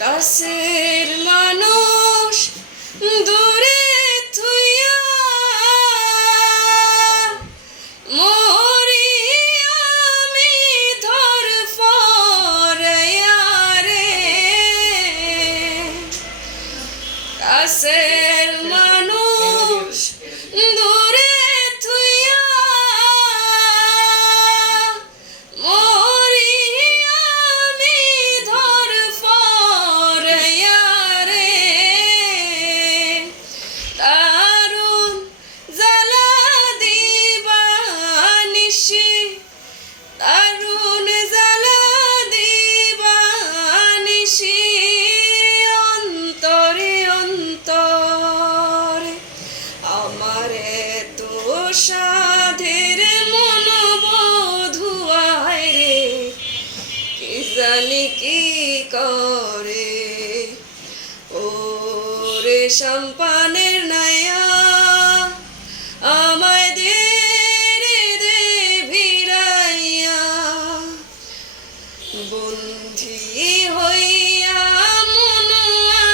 কাছের মানুষ দূরে থুইয়া মরি আমি ধরফরাইয়া রে। কাছের মানুষ দূরে থুইয়া মরি আমি ধরফরাইয়া রে। দারুণ জ্বালা দিবা নিশি, দারুণ জ্বালা দিবা নিশি, অন্তরে অন্তরে আমারে তো সাধের মন বধুয়ায় রে। কি জানি কি করে ওরে সম্পানের নায়া আমায় দে রে দে ভিড়াইয়া। বন্ধি হইয়া মনুয়া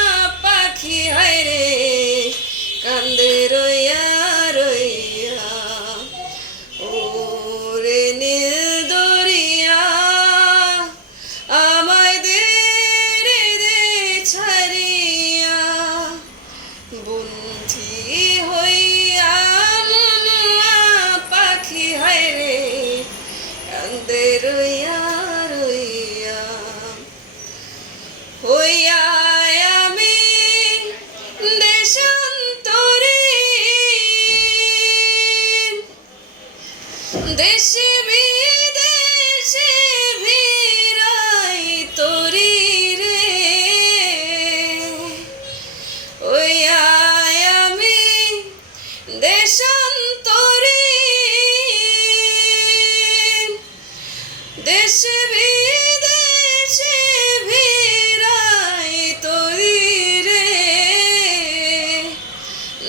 পাখি হায় রে কান্দে রইয়া রইয়া। ওরে নীল দরিয়া আমায় দে রে দে ছাড়িয়া। বন্ধি হইয়া মনুয়া পাখি হায় রে কান্দে রইয়া রইয়া। হইয়া আমি দেশান্তরীণ, দেশে বিদেশে ভিড়াই তরি রে। হইয়া আমি দেশান্তরীণ, দেশে বিদেশে ভিড়াই তরি রে।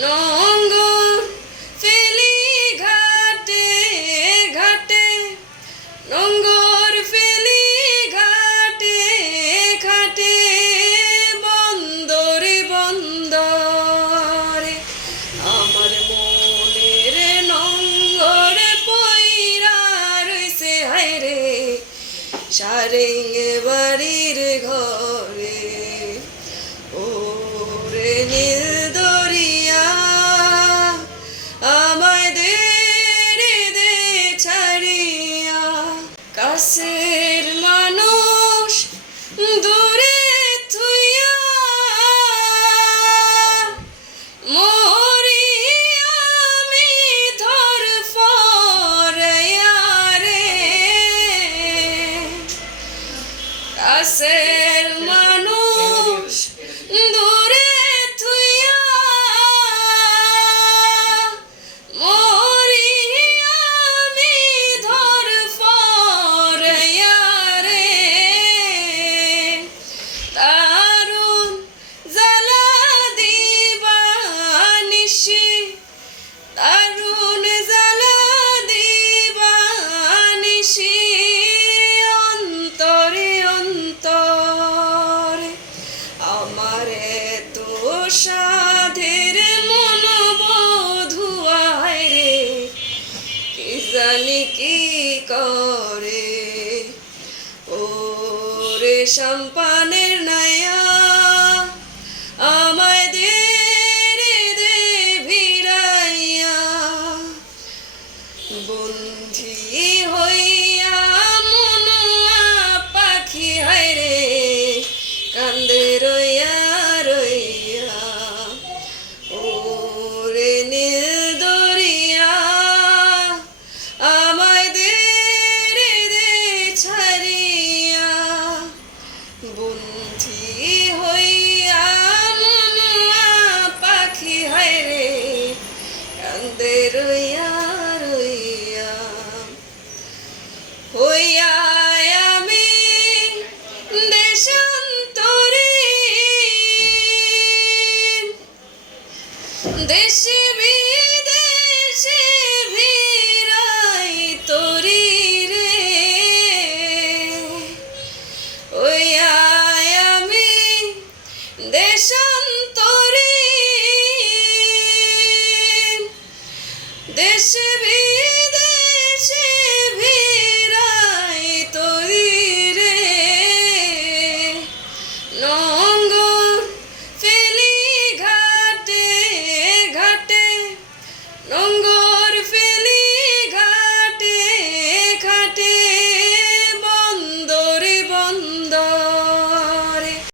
নঙ্গর ফেলি ঘাটে ঘাটে, নঙ্গর ফেলি ঘাটে ঘাটে, বন্দরে বন্দরে আমার মনের নঙ্গর পইরা রইছে হায় রে সারেং বাড়ির ঘরে। ওরে নীল দরিয়া আমায় দে রে দে ছাড়িয়া। কাছের মানুষ দূরে থুইয়া মরি আমি ধরফরাইয়া রে। কাছের মানুষ দূরে থুইয়া মরি আমি ধরফরাইয়া রে। দারুণ জ্বালা দিবা নিশি, দারুণ জ্বালা দিবা নিশি, অন্তরে অন্তরে আমারে তো সাধের মন বধুয়ায় রে। কি জানি কি করে ওরে সম্পানের নায়া আমায় দে রে দে ভিড়াইয়া। বন্ধি হইয়া মনুয়া পাখি হায় রে কান্দে রইয়া রইয়া। ওরে নীল দরিয়া আমায় দে রে দে ছাড়িয়া। বন্ধি হইয়া মনুয়া পাখি হায় রে কান্দে রইয়া রইয়া। হইয়া আমি দেশান্তরীণ, দেশে বিদেশে ভিড়াই তরি রে। ওই দেশে বিদেশে ভিড়াই তরি রে